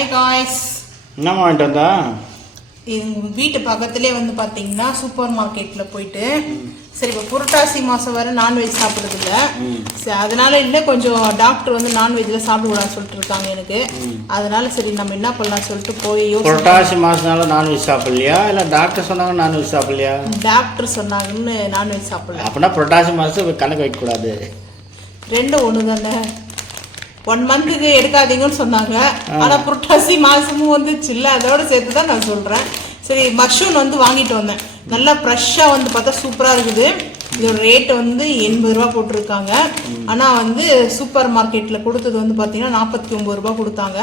Hi guys, என்னம்மா வாங்கிட்டு வந்தா? எங்கள் வீட்டு பக்கத்துலேயே வந்து பார்த்தீங்கன்னா சூப்பர் மார்க்கெட்டில் போயிட்டு சரி இப்போ புரட்டாசி மாதம் வரை நான்வெஜ் சாப்பிட்றது இல்லை, சரி அதனால இல்லை கொஞ்சம் டாக்டர் வந்து நான்வெஜ்லாம் சாப்பிடக்கூடாதுன்னு சொல்லிட்டு இருக்காங்க எனக்கு. அதனால சரி நம்ம என்ன பண்ணலாம் சொல்லிட்டு போய் புரட்டாசி மாதம்னால நான்வெஜ் சாப்பிடலையா இல்லை டாக்டர் சொன்னாங்க நான்வெஜ் சாப்பிடலையா? டாக்டர் சொன்னாங்கன்னு நான்வெஜ் சாப்பிடல. அப்படின்னா புரட்டாசி மாதம் கணக்கு வைக்கக்கூடாது, ரெண்டும் ஒன்று தானே. 1 மந்த்துக்கு எடுக்காதீங்கன்னு சொன்னாங்க, ஆனால் புரட்டாசி மாதமும் வந்துச்சு இல்லை, அதோட சேர்த்து தான் நான் சொல்கிறேன். சரி மஷ்ரூம் வந்து வாங்கிட்டு வந்தேன், நல்லா ஃப்ரெஷ்ஷாக வந்து பார்த்தா சூப்பராக இருக்குது. இதோட ரேட்டு வந்து 80 ரூபா போட்டிருக்காங்க. ஆனால் வந்து சூப்பர் மார்க்கெட்டில் கொடுத்தது வந்து பார்த்தீங்கன்னா 49 ரூபா கொடுத்தாங்க.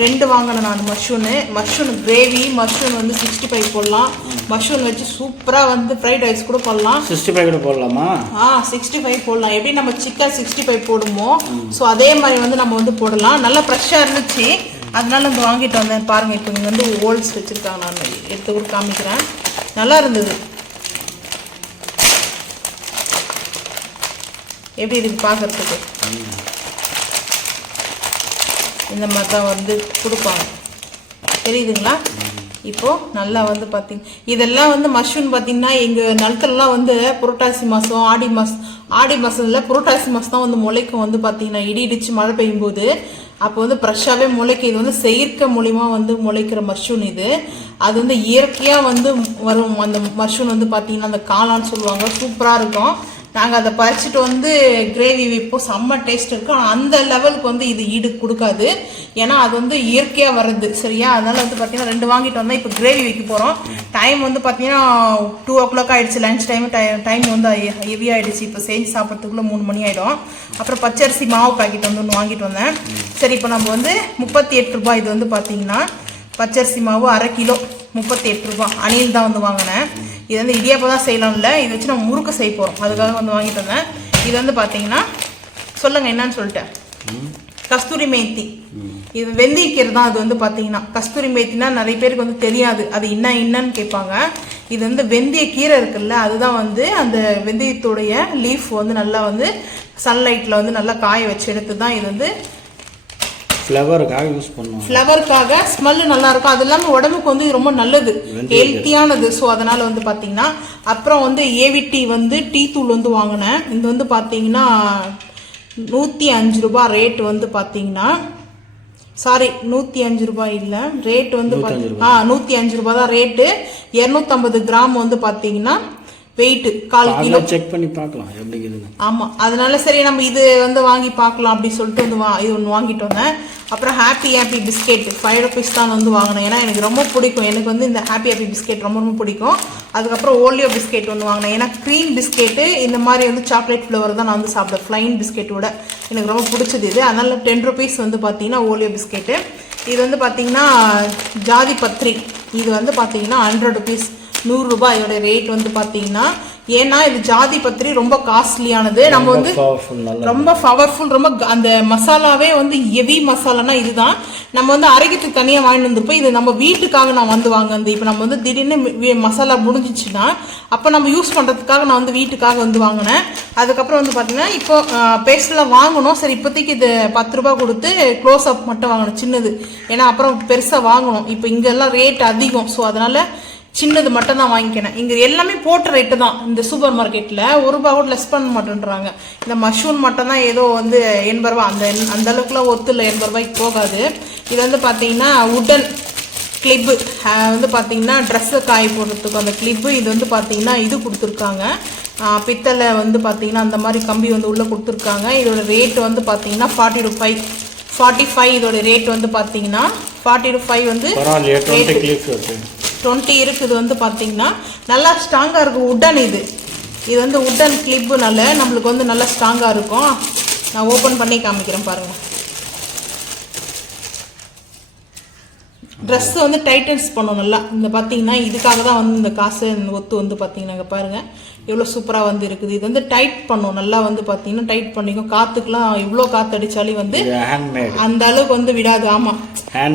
2 வாங்கினேன் நான். மஷ்ரூம் கிரேவி, மஷ்ரூம் வந்து 65 போடலாம், மஷ்ரூம் வச்சு சூப்பராக வந்து ஃப்ரைட் ரைஸ் கூட போடலாம். 65 கூட போடலாமா? 65 போடலாம். எப்படி நம்ம சிக்கன் 65 போடுமோ ஸோ அதே மாதிரி வந்து நம்ம வந்து போடலாம். நல்லா ஃப்ரெஷ்ஷாக இருந்துச்சு, அதனால வந்து வாங்கிட்டு வந்தேன். பாருங்கள், இப்போ இங்கே வந்து ஹோல்ஸ் வச்சுருக்காங்க, நான் எடுத்து கூட காமிக்கிறேன். நல்லா இருந்தது. எப்படி இருக்கு பார்க்கறதுக்கு? இந்த மாதிரி தான் வந்து கொடுப்பாங்க, தெரியுதுங்களா? இப்போது நல்லா வந்து பார்த்தீங்க, இதெல்லாம் வந்து மஷ்ரூம் பார்த்தீங்கன்னா எங்கள் நிலத்துலலாம் வந்து புரட்டாசி மாதம் ஆடி மாதம் இல்லை, புரட்டாசி மாதம் தான் வந்து முளைக்கும். வந்து பார்த்தீங்கன்னா இடிச்சு மழை பெய்யும் போது அப்போ வந்து ஃப்ரெஷ்ஷாகவே முளைக்கும். இது வந்து செயற்கை மூலிமா வந்து முளைக்கிற மஷ்ரூம் இது. அது வந்து இயற்கையாக வந்து வரும் அந்த மஷ்ரூம் வந்து பார்த்தீங்கன்னா அந்த காளான்னு சொல்லுவாங்க, சூப்பராக இருக்கும். நாங்கள் அதை பறிச்சுட்டு வந்து கிரேவி வைப்போம், செம்ம டேஸ்ட் இருக்கும். ஆனால் அந்த லெவலுக்கு வந்து இது ஈடு கொடுக்காது, ஏன்னா அது வந்து இயற்கையாக வருது, சரியா? அதனால் வந்து பார்த்தீங்கன்னா 2 வாங்கிட்டு வந்தால் இப்போ கிரேவி வைக்க போகிறோம். டைம் வந்து பார்த்தீங்கன்னா 2 o'clock ஆகிடுச்சு, லன்ச் டைம் வந்து ஹெவி ஆகிடுச்சு. இப்போ செஞ்சு சாப்பிட்றதுக்குள்ளே 3 மணி ஆகிடும். அப்புறம் பச்சரிசி மாவு பாக்கெட் வந்து ஒன்று வாங்கிட்டு வந்தேன். சரி இப்போ நம்ம வந்து 38 ரூபாய். இது வந்து பார்த்தீங்கன்னா பச்சரிசி மாவு 1/2 கிலோ 38 ரூபா. அணில் தான் வந்து வாங்கினேன். இது வந்து இடியாப்பம் தான் செய்யலாம்ல, இதை வச்சு நம்ம முறுக்கு செய்ய போகிறோம், அதுக்காக வந்து வாங்கிட்டு வந்தேன். இது வந்து பார்த்தீங்கன்னா சொல்லுங்கள் என்னன்னு சொல்லிட்டேன். கஸ்தூரி மேத்தி, இது வெந்தயக்கீரை தான். அது வந்து பார்த்தீங்கன்னா கஸ்தூரி மேத்தினா நிறைய பேருக்கு வந்து தெரியாது, அது என்னன்னு கேட்பாங்க. இது வந்து வெந்தய கீரை இருக்குல்ல, அதுதான் வந்து அந்த வெந்தயத்துடைய லீஃப் வந்து நல்லா வந்து சன்லைட்டில் வந்து நல்லா காய வச்சு எடுத்து தான் இது வந்து ஃப்ளவருக்காக யூஸ் பண்ணுவோம். ஃப்ளவருக்காக ஸ்மெல்லு நல்லா இருக்கும், அது இல்லாமல் உடம்புக்கு வந்து ரொம்ப நல்லது, ஹெல்த்தியானது. ஸோ அதனால் வந்து பார்த்தீங்கன்னா அப்புறம் வந்து ஏவிடி வந்து டீ தூள் வந்து வாங்கினேன். இது வந்து பார்த்தீங்கன்னா 105 ரூபா ரேட் வந்து பார்த்தீங்கன்னா, சாரி 105 ரூபாய் இல்லை, ரேட் வந்து 105 ரூபாய் தான் ரேட்டு. 250 கிராம் வந்து பார்த்தீங்கன்னா வெயிட் 1/4 கிலோ. செக் பண்ணி பார்க்கலாம் எப்படி இருக்குதுன்னு. ஆமாம், அதனால சரி நம்ம இது வந்து வாங்கி பார்க்கலாம் அப்படின்னு சொல்லிட்டு வந்து இது ஒன்று வாங்கிட்டு வந்தேன். அப்புறம் ஹாப்பி பிஸ்கெட் 5 rupees தான் வந்து வாங்கினேன், ஏன்னா எனக்கு ரொம்ப பிடிக்கும். எனக்கு வந்து இந்த ஹாப்பி பிஸ்கெட் ரொம்ப பிடிக்கும். அதுக்கப்புறம் ஓலியோ பிஸ்கெட் வந்து வாங்கினேன், ஏன்னா க்ரீம் பிஸ்கெட்டு இந்த மாதிரி வந்து சாக்லேட் ஃப்ளேவர் தான் நான் வந்து சாப்பிடுவேன். ஃப்ளைன் பிஸ்கெட்டோட எனக்கு ரொம்ப பிடிச்சது இது. அதனால 10 rupees வந்து பார்த்தீங்கன்னா ஓலியோ பிஸ்கெட்டு. இது வந்து பார்த்தீங்கன்னா ஜாதி பத்ரி, இது வந்து பார்த்தீங்கன்னா 100 rupees 100 ரூபாய் இதோட ரேட் வந்து பார்த்தீங்கன்னா. ஏன்னா இது ஜாதி பத்திரி ரொம்ப காஸ்ட்லியானது, நம்ம வந்து ரொம்ப பவர்ஃபுல், ரொம்ப அந்த மசாலாவே வந்து ஹெவி மசாலானா இதுதான். நம்ம வந்து அரைக்கிறதுக்கு தனியாக வாங்கிட்டு வந்துருப்போம், இது நம்ம வீட்டுக்காக நான் வந்து வாங்கினது. இப்போ நம்ம வந்து திடீர்னு மசாலா முடிஞ்சிச்சுன்னா அப்போ நம்ம யூஸ் பண்ணுறதுக்காக நான் வந்து வீட்டுக்காக வந்து வாங்கினேன். அதுக்கப்புறம் வந்து பார்த்தீங்கன்னா இப்போ பேஸ்ட்லாம் வாங்கணும். சரி இப்போதைக்கு இது 10 ரூபா கொடுத்து க்ளோஸ் அப் மட்டும் வாங்கணும், சின்னது. ஏன்னா அப்புறம் பெருசாக வாங்கணும், இப்போ இங்கெல்லாம் ரேட் அதிகம். ஸோ அதனால் சின்னது மட்டும் தான் வாங்கிக்கினேன். இங்கே எல்லாமே போட்ட ரேட்டு தான் இந்த சூப்பர் மார்க்கெட்டில், 1 ரூபா கூட லெஸ் பண்ண மாட்டேன்றாங்க. இந்த மஷ்ரூம் மட்டும் தான் ஏதோ வந்து 80 ரூபா, அந்த அளவுக்குலாம் ஒத்து இல்லை, 80 ரூபாய்க்கு போகாது. இது வந்து பார்த்தீங்கன்னா உடன் கிளிப்பு வந்து பார்த்தீங்கன்னா ட்ரெஸ்ஸை காய போடுறதுக்கு அந்த கிளிப்பு. இது வந்து பார்த்தீங்கன்னா இது கொடுத்துருக்காங்க, பித்தளை வந்து பார்த்தீங்கன்னா அந்த மாதிரி கம்பி வந்து உள்ளே கொடுத்துருக்காங்க. இதோட ரேட்டு வந்து பார்த்தீங்கன்னா 45 இதோட ரேட் வந்து பார்த்தீங்கன்னா 45 வந்து 20 இருக்குது. வந்து பார்த்தீங்கன்னா நல்லா ஸ்ட்ராங்காக இருக்கும். உட்டன் இது வந்து உட்டன் கிளிப்புனால நம்மளுக்கு வந்து நல்லா ஸ்ட்ராங்காக இருக்கும். நான் ஓப்பன் பண்ணி காமிக்கிறேன் பாருங்கள். ட்ரெஸ்ஸு வந்து டைட்டன்ஸ் பண்ணும் நல்லா. இந்த பார்த்தீங்கன்னா இதுக்காக தான் வந்து இந்த காசு ஒத்து வந்து பார்த்தீங்கன்னா இங்கே பாருங்கள் எவ்வளோ சூப்பராக வந்து இருக்குது. இது வந்து டைட் பண்ணும் நல்லா, வந்து பார்த்தீங்கன்னா டைட் பண்ணிக்கும். காற்றுக்குலாம் எவ்வளோ காற்று அடித்தாலும் வந்து அந்த அளவுக்கு வந்து விடாது. ஆமாம்,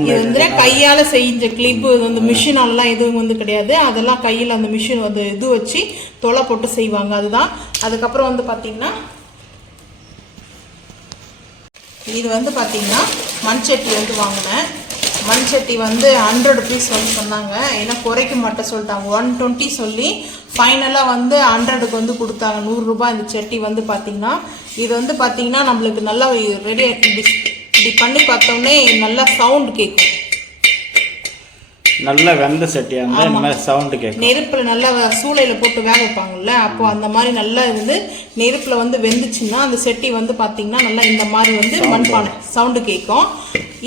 இது வந்து கையால் செஞ்ச கிளிப்பு. இது வந்து மிஷினாலலாம் எதுவும் வந்து கிடையாது, அதெல்லாம் கையில் அந்த மிஷின் வந்து இது வச்சு தொலை போட்டு செய்வாங்க, அதுதான். அதுக்கப்புறம் வந்து பார்த்தீங்கன்னா இது வந்து பார்த்தீங்கன்னா மண்சட்டி வந்து வாங்கினேன். மண் சட்டி வந்து 100 rupees வந்து சொன்னாங்க. ஏன்னா குறைக்க மாட்டேன் சொல்லிட்டாங்க. 120 சொல்லி ஃபைனலாக வந்து 100க்கு வந்து கொடுத்தாங்க. 100 ரூபாய் இந்த சட்டி வந்து பார்த்தீங்கன்னா. இது வந்து பார்த்தீங்கன்னா நம்மளுக்கு நல்லா ரெடி இப்படி பண்ணி பார்த்தோன்னே நல்லா சவுண்ட் கேட்கும். நல்ல வெந்த சட்டியாக இருந்தால் இந்த மாதிரி சவுண்டு கேட்கும். நெருப்பில் நல்லா சூளையில் போட்டு வேக வைப்பாங்கல்ல, அப்போ அந்த மாதிரி நல்லா வந்து நெருப்பில் வந்து வெந்துச்சுன்னா அந்த சட்டி வந்து பார்த்தீங்கன்னா நல்லா இந்த மாதிரி வந்து மண்பானை சவுண்டு கேட்கும்.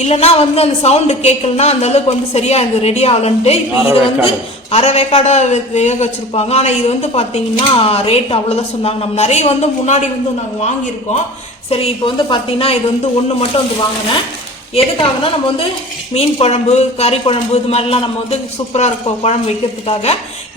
இல்லைன்னா வந்து அந்த சவுண்டு கேட்கலன்னா அந்த அளவுக்கு வந்து சரியா இது ரெடி ஆகலன்ட்டு இப்போ இது வந்து அரை வேக்காடா வேக வச்சிருப்பாங்க. ஆனால் இது வந்து பார்த்தீங்கன்னா ரேட் அவ்வளோதான் சொன்னாங்க. நம்ம நிறைய வந்து முன்னாடி வந்து நாங்கள் வாங்கியிருக்கோம். சரி இப்போ வந்து பார்த்தீங்கன்னா இது வந்து ஒன்று மட்டும் வந்து வாங்கினேன். எதுக்காகனா நம்ம வந்து மீன் குழம்பு கறி குழம்பு இது மாதிரிலாம் நம்ம வந்து சூப்பராக இருக்கும் குழம்பு வைக்கிறதுக்காக.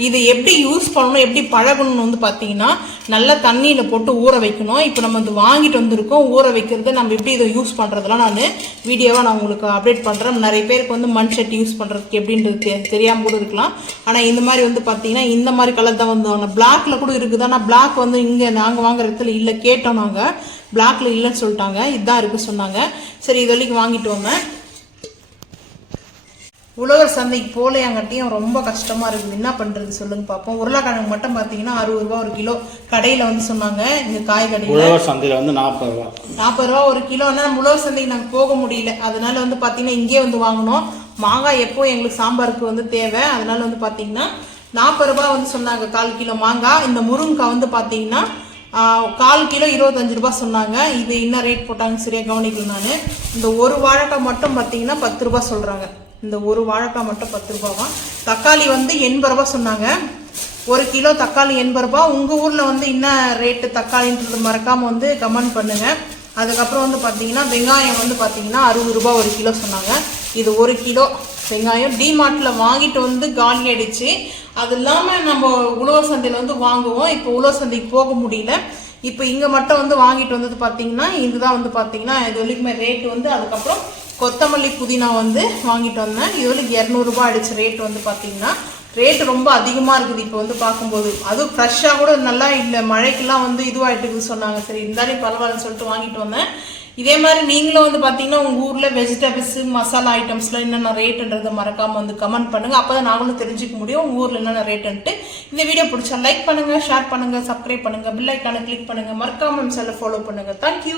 இது எப்படி யூஸ் பண்ணணும் எப்படி பழகணும்னு வந்து பார்த்தீங்கன்னா நல்லா தண்ணியில் போட்டு ஊற வைக்கணும். இப்போ நம்ம வந்து வாங்கிட்டு வந்திருக்கோம். ஊற வைக்கிறது நம்ம எப்படி இதை யூஸ் பண்ணுறதுலாம் நான் வீடியோவாக நான் உங்களுக்கு அப்டேட் பண்ணுறேன். நிறைய பேருக்கு வந்து மண் சட்டி யூஸ் பண்ணுறதுக்கு எப்படின்றது தெரியாமல் கூட இருக்கலாம். ஆனால் இந்த மாதிரி வந்து பார்த்தீங்கன்னா இந்த மாதிரி கலர் தான் வந்து வாங்க. பிளாக்ல கூட இருக்குது. ஆனால் பிளாக் வந்து இங்கே நாங்கள் வாங்குற இடத்துல இல்லை, கேட்டோம் நாங்கள் பிளாக்ல இல்லைன்னு சொல்லிட்டாங்க. இதுதான் இருக்கு சொன்னாங்க. சரி இது வரைக்கும் வாங்கிட்டு வந்தேன். உழவர் சந்தைக்கு போலையாங்கட்டியும் ரொம்ப கஷ்டமா இருக்குது. என்ன பண்றது சொல்லுங்க பார்ப்போம். உருளைக்கிழங்கு மட்டும் பார்த்தீங்கன்னா 60 ரூபா ஒரு கிலோ கடையில் வந்து சொன்னாங்க. இங்கே காய்கறி உழவர் சந்தையில் வந்து 40 ரூபா 40 ரூபா ஒரு கிலோ. ஆனால் உழவர் சந்தைக்கு நாங்கள் போக முடியல. அதனால வந்து பார்த்தீங்கன்னா இங்கே வந்து வாங்கினோம். மாங்காய் எப்போ எங்களுக்கு சாம்பாருக்கு வந்து தேவை. அதனால வந்து பார்த்தீங்கன்னா 40 ரூபா வந்து சொன்னாங்க 1/4 கிலோ மாங்காய். இந்த முருங்கைக்காய் வந்து பார்த்தீங்கன்னா 1/4 கிலோ 25 ரூபாய் சொன்னாங்க. இது என்ன ரேட் போட்டாங்க சரியா கவனிக்கல நான். இந்த ஒரு வாழைக்காய் மட்டும் பார்த்தீங்கன்னா 10 ரூபாய் சொல்றாங்க. இந்த ஒரு வாழைக்காய் மட்டும் 10 ரூபாவா. தக்காளி வந்து 80 ரூபாய் சொன்னாங்க. ஒரு கிலோ தக்காளி 80 ரூபாய். உங்க ஊர்ல வந்து என்ன ரேட்டு தக்காளின்றது மறக்காம வந்து கமெண்ட் பண்ணுங்க. அதுக்கப்புறம் வந்து பார்த்தீங்கன்னா வெங்காயம் வந்து பார்த்தீங்கன்னா 60 ரூபாய் ஒரு கிலோ சொன்னாங்க. இது ஒரு கிலோ வெங்காயம் டிமார்ட்ல வாங்கிட்டு வந்து காலி ஆயிடுச்சு. அது இல்லாமல் நம்ம உழவர் சந்தையில் வந்து வாங்குவோம். இப்போ உழவர் சந்தைக்கு போக முடியல. இப்போ இங்கே மட்டும் வந்து வாங்கிட்டு வந்தது பார்த்தீங்கன்னா இதுதான் வந்து பார்த்தீங்கன்னா இது வரைக்குமே ரேட்டு வந்து. அதுக்கப்புறம் கொத்தமல்லி புதினா வந்து வாங்கிட்டு வந்தேன். இது வரைக்கும் 200 ரூபாய் ஆயிடுச்சு ரேட் வந்து பார்த்தீங்கன்னா. ரேட்டு ரொம்ப அதிகமாக இருக்குது இப்போ வந்து பார்க்கும்போது. அதுவும் ஃப்ரெஷ்ஷாக கூட நல்லா இல்லை, மழைக்கெல்லாம் வந்து இதுவாகிட்டு சொன்னாங்க. சரி இருந்தாலும் பரவாயில்லன்னு சொல்லிட்டு வாங்கிட்டு வந்தேன். இதே மாதிரி நீங்களும் வந்து பார்த்தீங்கன்னா உங்கள் ஊரில் வெஜிடபிள்ஸ் மசாலா ஐட்டம்ஸ்லாம் என்னென்ன ரேட்டுன்றதை மறக்காமல் வந்து கமெண்ட் பண்ணுங்கள். அப்போ தான் நாங்களும் தெரிஞ்சுக்க முடியும் உங்கள் ஊரில் என்னென்ன ரேட்டுன்ட்டு. இந்த வீடியோ பிடிச்சா லைக் பண்ணுங்கள், ஷேர் பண்ணுங்கள், சப்ஸ்கிரைப் பண்ணுங்கள், பெல் ஐக்கானை கிளிக் பண்ணுங்கள், மறக்காமல் செல்ல ஃபாலோ பண்ணுங்கள். தேங்க்யூ.